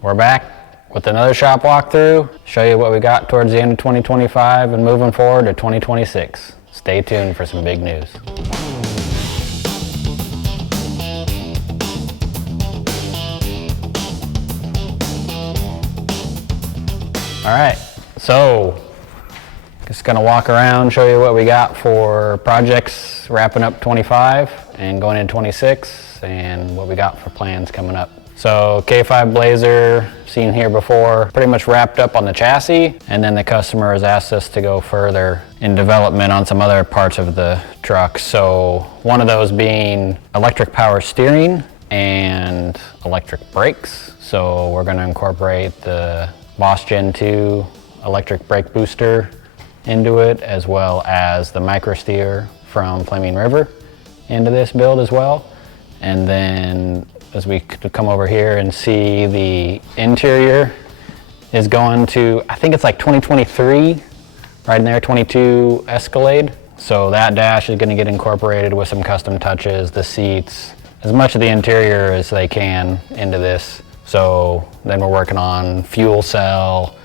We're back with another shop walkthrough, show you what we got towards the end of 2025 and moving forward to 2026. Stay tuned for some big news. All right, so just gonna walk around, show you what we got for projects wrapping up 25 and going into 26 and what we got for plans coming up. So K5 Blazer, seen here before, pretty much wrapped up on the chassis, and then the customer has asked us to go further in development on some other parts of the truck. So one of those being electric power steering and electric brakes. So we're gonna incorporate the Boss Gen 2 electric brake booster into it, as well as the micro steer from Flaming River into this build as well. And then as we come over here and see, the interior is going to, I think it's like 2023, right in there, 22 Escalade. So that dash is going to get incorporated with some custom touches, the seats, as much of the interior as they can into this. So then we're working on fuel cell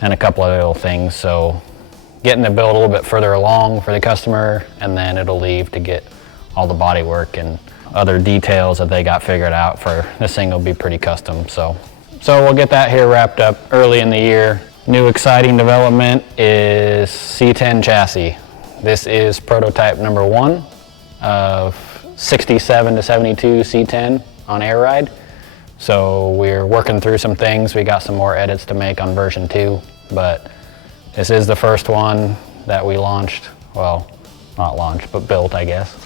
and a couple of little things. So getting the build a little bit further along for the customer, and then it'll leave to get all the body work and other details that they got figured out for this thing will be pretty custom. So we'll get that here wrapped up early in the year. New exciting development is C10 Chassis. This is prototype number 1 of 67 to 72 C10 on air ride. So we're working through some things. We got some more edits to make on version 2, but this is the first one that we launched. Well, not launched, but built, I guess.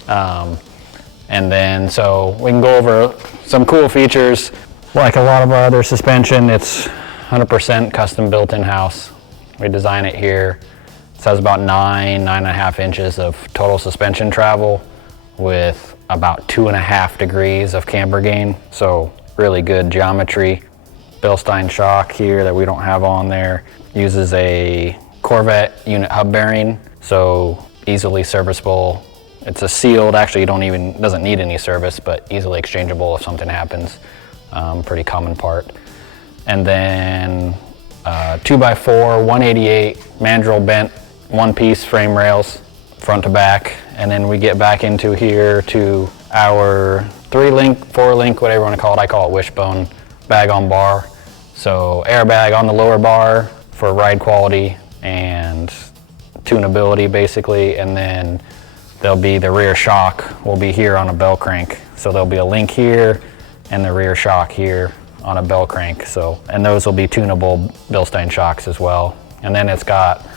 And then, so we can go over some cool features. Like a lot of our other suspension, it's 100% custom built in-house. We design it here. It has about 9.5 inches of total suspension travel with about 2.5 degrees of camber gain. So really good geometry. Bilstein shock here that we don't have on there. Uses a Corvette unit hub bearing, so easily serviceable. It's a sealed, actually doesn't need any service, but easily exchangeable if something happens. Pretty common part. And then 2x4, 188 Mandrel bent one-piece frame rails, front to back. And then we get back into here to our 3-link, 4-link, whatever you want to call it. I call it wishbone bag on bar. So airbag on the lower bar for ride quality and tunability basically, and then there'll be the rear shock will be here on a bell crank. So there'll be a link here and the rear shock here on a bell crank. So, and those will be tunable Bilstein shocks as well. And then it's got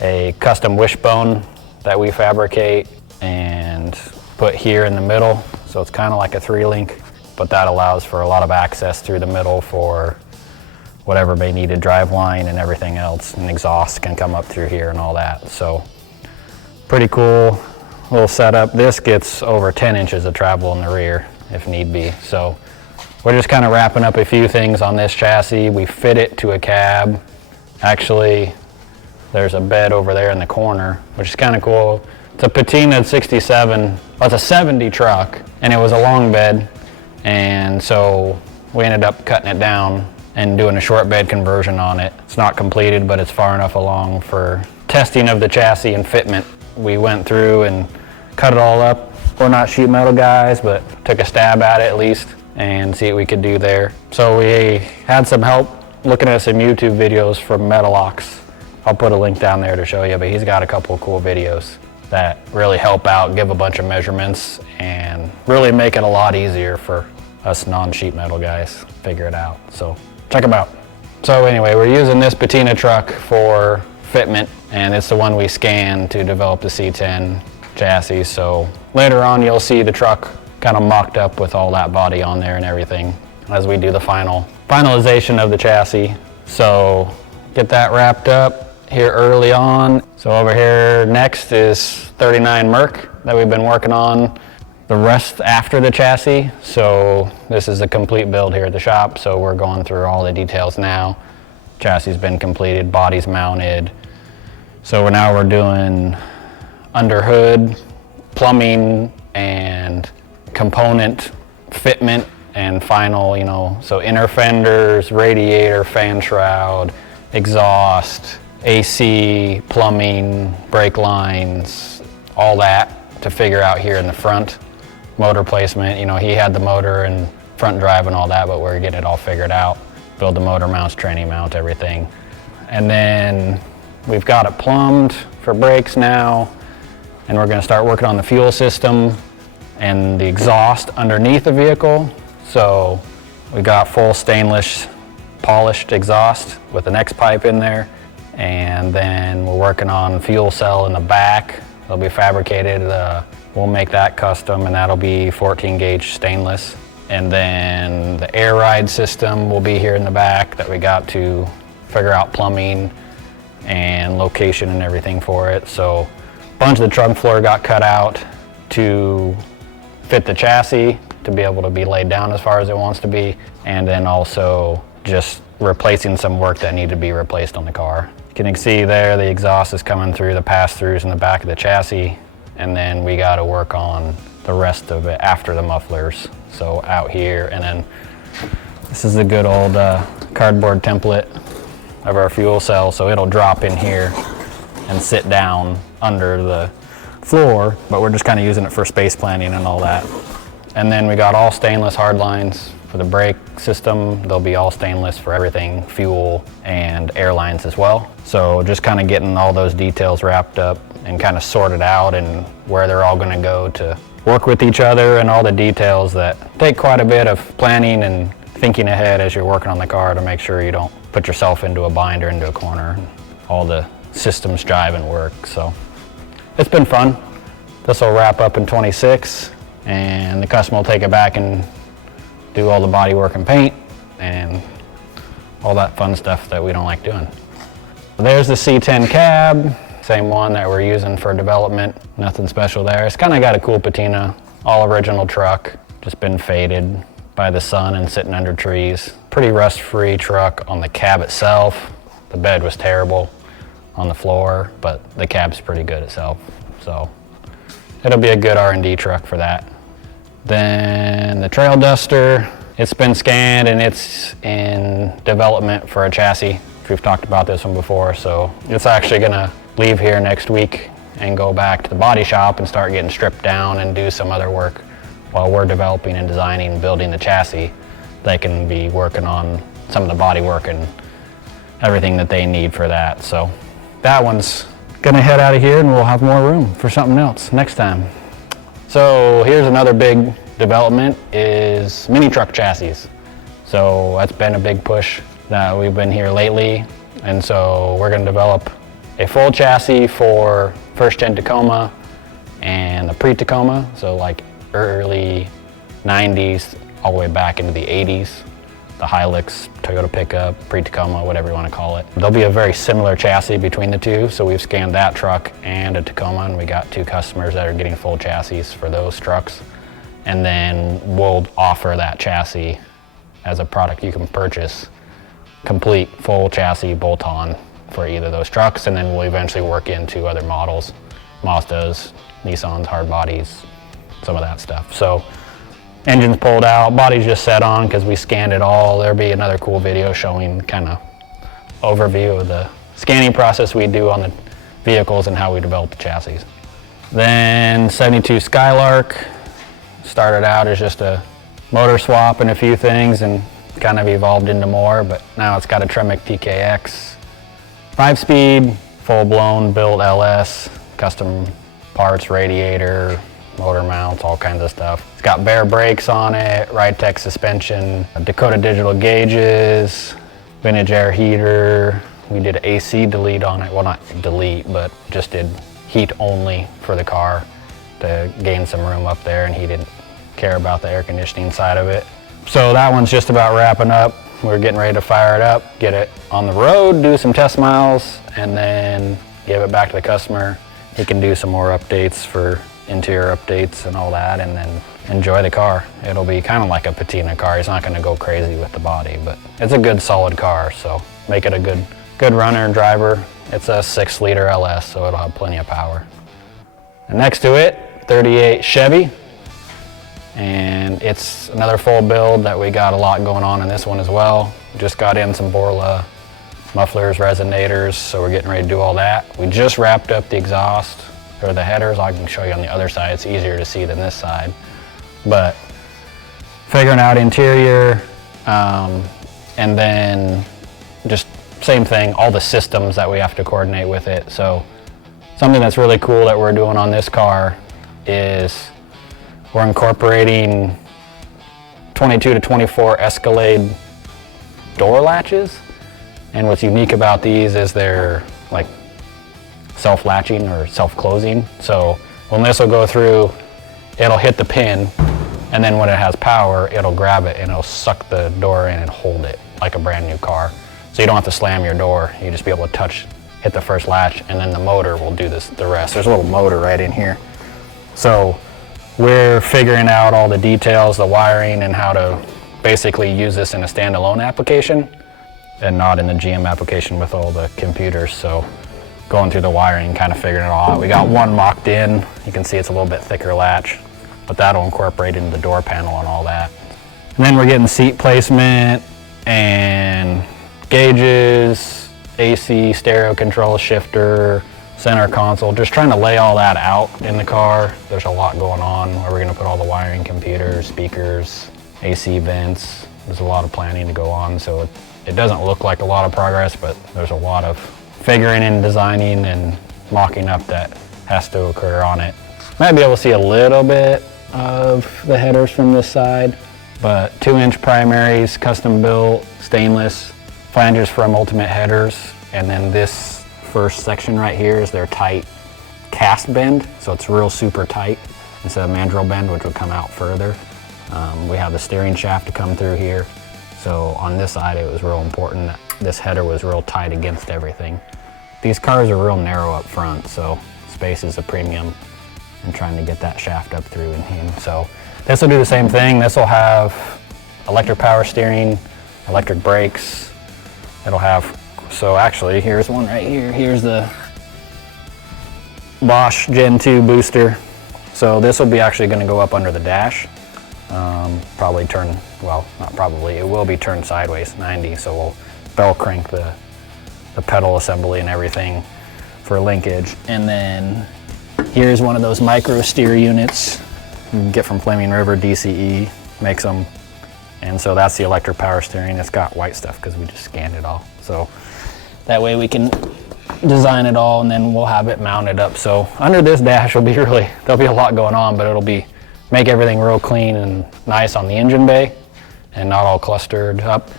a custom wishbone that we fabricate and put here in the middle. So it's kind of like a 3-link, but that allows for a lot of access through the middle for whatever may need a drive line and everything else, and exhaust can come up through here and all that. So pretty cool little setup. This gets over 10 inches of travel in the rear if need be. So we're just kind of wrapping up a few things on this chassis. We fit it to a cab. Actually, there's a bed over there in the corner, which is kind of cool. It's a patina 67, well, it's a 70 truck, and it was a long bed. And so we ended up cutting it down and doing a short bed conversion on it. It's not completed, but it's far enough along for testing of the chassis and fitment. We went through and cut it all up. We're not sheet metal guys, but took a stab at it at least and see what we could do there. So we had some help looking at some YouTube videos from Metalox. I'll put a link down there to show you, but he's got a couple of cool videos that really help out, give a bunch of measurements, and really make it a lot easier for us non-sheet metal guys figure it out. So check them out. So anyway, we're using this patina truck for fitment, and it's the one we scanned to develop the C10 chassis. So later on you'll see the truck kind of mocked up with all that body on there and everything as we do the finalization of the chassis. So get that wrapped up here early on. So over here next is 39 Merc that we've been working on the rest after the chassis. So this is a complete build here at the shop. So we're going through all the details now. Chassis has been completed, body's mounted. So now we're doing under hood, plumbing, and component fitment and final, you know, so inner fenders, radiator, fan shroud, exhaust, AC, plumbing, brake lines, all that to figure out here in the front. Motor placement, you know, he had the motor and front drive and all that, but we're getting it all figured out. Build the motor mounts, tranny mount, everything. And then we've got it plumbed for brakes now, and we're gonna start working on the fuel system and the exhaust underneath the vehicle. So we got full stainless polished exhaust with an X pipe in there. And then we're working on fuel cell in the back. They'll be fabricated. We'll make that custom, and that'll be 14 gauge stainless. And then the air ride system will be here in the back that we got to figure out plumbing and location and everything for it. So a bunch of the trunk floor got cut out to fit the chassis to be able to be laid down as far as it wants to be. And then also just replacing some work that needed to be replaced on the car. You can see there the exhaust is coming through the pass-throughs in the back of the chassis, and then we got to work on the rest of it after the mufflers. So out here, and then this is the good old cardboard template of our fuel cell, so it'll drop in here and sit down under the floor, but we're just kind of using it for space planning and all that. And then we got all stainless hard lines for the brake system. They'll be all stainless for everything, fuel and air lines as well. So just kind of getting all those details wrapped up and kind of sorted out and where they're all going to go to work with each other, and all the details that take quite a bit of planning and thinking ahead as you're working on the car to make sure you don't put yourself into a bind or into a corner. All the systems drive and work. So it's been fun. This will wrap up in 26, and the customer will take it back and do all the body work and paint and all that fun stuff that we don't like doing. There's the C10 Cab, same one that we're using for development. Nothing special there. It's kind of got a cool patina, all original truck, just been faded by the sun and sitting under trees. Pretty rust-free truck on the cab itself. The bed was terrible on the floor, but the cab's pretty good itself. So it'll be a good R&D truck for that. Then the Trailduster, it's been scanned and it's in development for a chassis. We've talked about this one before, so it's actually gonna leave here next week and go back to the body shop and start getting stripped down and do some other work while we're developing and designing and building the chassis. They can be working on some of the body work and everything that they need for that. So that one's gonna head out of here, and we'll have more room for something else next time. So here's another big development, is mini truck chassis. So that's been a big push that we've been here lately. And so we're gonna develop a full chassis for first gen Tacoma and the pre-Tacoma. So like early 90s all the way back into the 80s. The Hilux, Toyota pickup, pre-Tacoma, whatever you want to call it. There'll be a very similar chassis between the two, so we've scanned that truck and a Tacoma, and we got 2 customers that are getting full chassis for those trucks. And then we'll offer that chassis as a product you can purchase, complete full chassis bolt-on for either of those trucks, and then we'll eventually work into other models, Mazdas, Nissans, hard bodies, some of that stuff. So engine's pulled out, body's just set on because we scanned it all. There'll be another cool video showing kind of overview of the scanning process we do on the vehicles and how we develop the chassis. Then 72 Skylark started out as just a motor swap and a few things, and kind of evolved into more, but now it's got a Tremec TKX 5-speed, full-blown built LS, custom parts, radiator, motor mounts, all kinds of stuff. It's got bare brakes on it, Ride-Tech suspension, Dakota digital gauges, vintage air heater. We did AC delete on it. Well, not delete, but just did heat only for the car to gain some room up there, and he didn't care about the air conditioning side of it. So that one's just about wrapping up. We're getting ready to fire it up, get it on the road, do some test miles, and then give it back to the customer. He can do some more updates for interior updates and all that, and then enjoy the car. It'll be kind of like a patina car. He's not going to go crazy with the body, but it's a good solid car, so make it a good runner and driver. It's a 6-liter LS, so it'll have plenty of power. And next to it, 38 Chevy, and it's another full build that we got a lot going on in this one as well. Just got in some Baileigh mufflers, resonators, so we're getting ready to do all that. We just wrapped up the exhaust, or the headers. I can show you on the other side, it's easier to see than this side. But figuring out interior, and then just same thing, all the systems that we have to coordinate with it. So something that's really cool that we're doing on this car is we're incorporating 22 to 24 Escalade door latches. And what's unique about these is they're like self-latching or self-closing. So when this will go through, it'll hit the pin, and then when it has power, it'll grab it and it'll suck the door in and hold it like a brand new car. So you don't have to slam your door. You just be able to hit the first latch, and then the motor will do the rest. There's a little motor right in here. So we're figuring out all the details, the wiring, and how to basically use this in a standalone application and not in the GM application with all the computers. So going through the wiring, kind of figuring it all out. We got one mocked in. You can see it's a little bit thicker latch, but that'll incorporate into the door panel and all that. And then we're getting seat placement and gauges, AC, stereo control, shifter, center console, just trying to lay all that out in the car. There's a lot going on where we're gonna put all the wiring, computers, speakers, AC vents. There's a lot of planning to go on, so it doesn't look like a lot of progress, but there's a lot of figuring and designing and mocking up that has to occur on it. Might be able to see a little bit of the headers from this side, but 2-inch primaries, custom built, stainless, flanges from Ultimate headers, and then this first section right here is their tight cast bend, so it's real super tight instead of mandrel bend, which would come out further. We have the steering shaft to come through here, so on this side it was real important that this header was real tight against everything. These cars are real narrow up front, so space is a premium, and trying to get that shaft up through in him. So this will do the same thing. This will have electric power steering, electric brakes. It'll have, so actually here's one right here. Here's the Bosch Gen 2 booster. So this will be actually going to go up under the dash. Probably turn, well, not probably, it will be turned sideways 90, so we'll bell crank the pedal assembly and everything for linkage. And then here's one of those micro steer units you can get from Flaming River. DCE makes them, and so that's the electric power steering. It's got white stuff because we just scanned it all, so that way we can design it all, and then we'll have it mounted up. So under this dash will be there'll be a lot going on, but it'll be make everything real clean and nice on the engine bay and not all clustered up.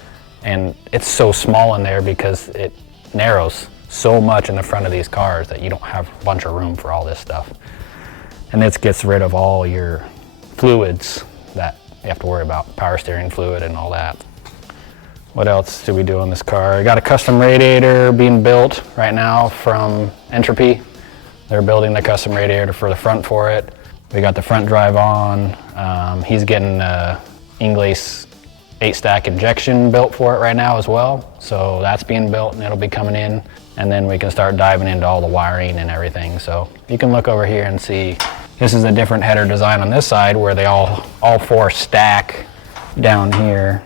And it's so small in there because it narrows so much in the front of these cars that you don't have a bunch of room for all this stuff. And this gets rid of all your fluids that you have to worry about, power steering fluid and all that. What else do we do on this car? I got a custom radiator being built right now from Entropy. They're building the custom radiator for the front for it. We got the front drive on. He's getting Inglis 8-stack injection built for it right now as well. So that's being built and it'll be coming in. And then we can start diving into all the wiring and everything. So you can look over here and see, this is a different header design on this side where they all four stack down here.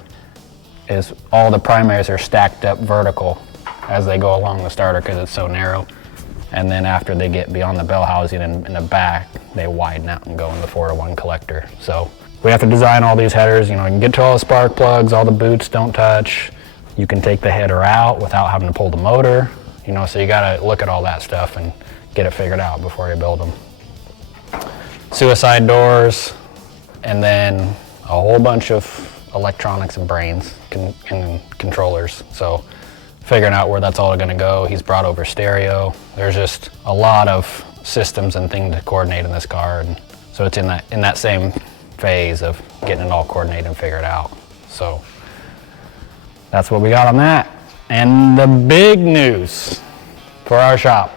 Is all the primaries are stacked up vertical as they go along the starter because it's so narrow. And then after they get beyond the bell housing and in the back, they widen out and go in the 4-to-1 collector. So we have to design all these headers. You know, you can get to all the spark plugs, all the boots don't touch. You can take the header out without having to pull the motor. You know, so you gotta look at all that stuff and get it figured out before you build them. Suicide doors, and then a whole bunch of electronics and brains and controllers. So figuring out where that's all gonna go. He's brought over stereo. There's just a lot of systems and things to coordinate in this car, and so it's in that same phase of getting it all coordinated and figured out. So that's what we got on that. And the big news for our shop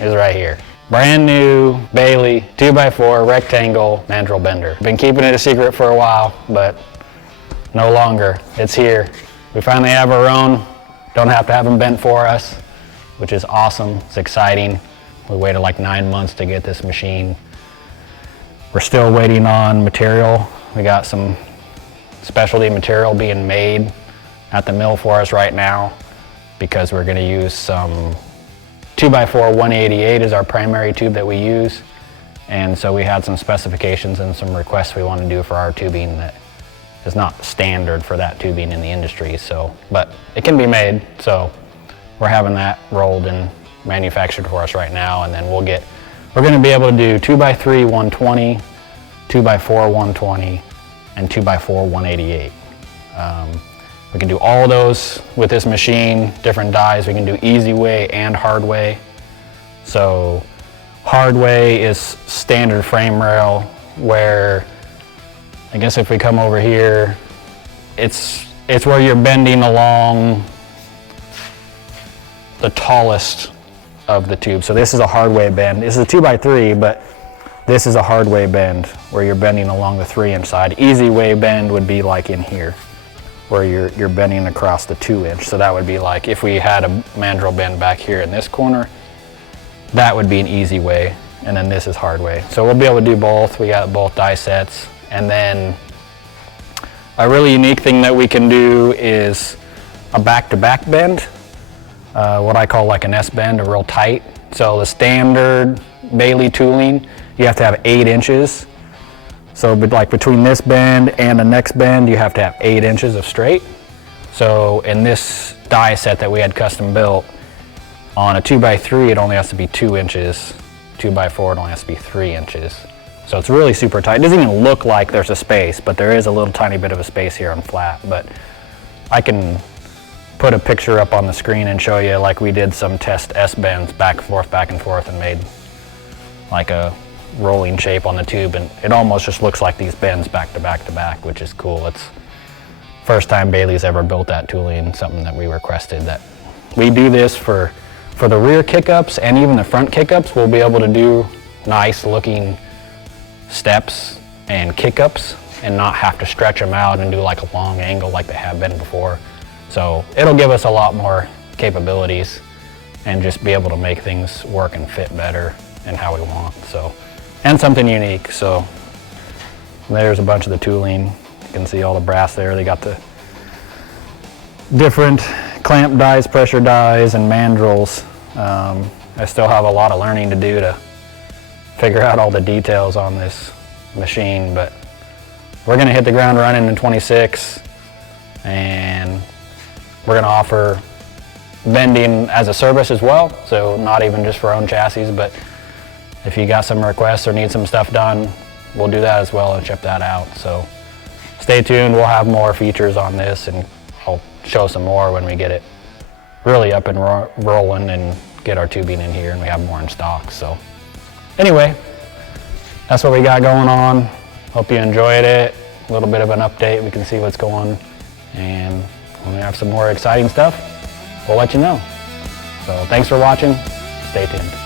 is right here. Brand new Baileigh 2x4 rectangle mandrel bender. Been keeping it a secret for a while, but no longer. It's here. We finally have our own. Don't have to have them bent for us, which is awesome. It's exciting. We waited like 9 months to get this machine. We're still waiting on material We got some specialty material being made at the mill for us right now because we're going to use some 2x4 188 is our primary tube that we use. And so we had some specifications and some requests we want to do for our tubing that is not standard for that tubing in the industry. So, but it can be made. So we're having that rolled and manufactured for us right now. And then we're going to be able to do 2x3 120, 2x4 120, and 2x4 188. We can do all those with this machine, different dies. We can do easy way and hard way. So hard way is standard frame rail, where I guess if we come over here, it's where you're bending along the tallest of the tube. So this is a hard way bend. This is a 2x3, but this is a hard way bend where you're bending along the 3-inch side. Easy way bend would be like in here, where you're bending across the 2-inch. So that would be like if we had a mandrel bend back here in this corner, that would be an easy way, and then this is hard way. So we'll be able to do both. We got both die sets. And then a really unique thing that we can do is a back-to-back bend, what I call like an S-bend, a real tight. So the standard Baileigh tooling, you have to have 8 inches. So like between this bend and the next bend, you have to have 8 inches of straight. So in this die set that we had custom built, on a 2x3, it only has to be 2 inches. 2x4, it only has to be 3 inches. So it's really super tight. It doesn't even look like there's a space, but there is a little tiny bit of a space here on flat. But I can put a picture up on the screen and show you, like we did some test S-bends back and forth, and made like a rolling shape on the tube, and it almost just looks like these bends back to back to back, which is cool. It's first time Baileigh's ever built that tooling, something that we requested. That we do this for the rear kick-ups and even the front kick-ups. We'll be able to do nice looking steps and kick-ups and not have to stretch them out and do like a long angle like they have been before. So it'll give us a lot more capabilities and just be able to make things work and fit better and how we want. So, and something unique. So there's a bunch of the tooling. You can see all the brass there. They got the different clamp dies, pressure dies, and mandrels. I still have a lot of learning to do to figure out all the details on this machine, but we're going to hit the ground running in 26, and we're going to offer bending as a service as well. So not even just for our own chassis, but if you got some requests or need some stuff done, we'll do that as well and ship that out. So stay tuned. We'll have more features on this, and I'll show some more when we get it really up and rolling and get our tubing in here and we have more in stock. So anyway, that's what we got going on. Hope you enjoyed it. A little bit of an update. We can see what's going, and when we have some more exciting stuff, we'll let you know. So thanks for watching. Stay tuned.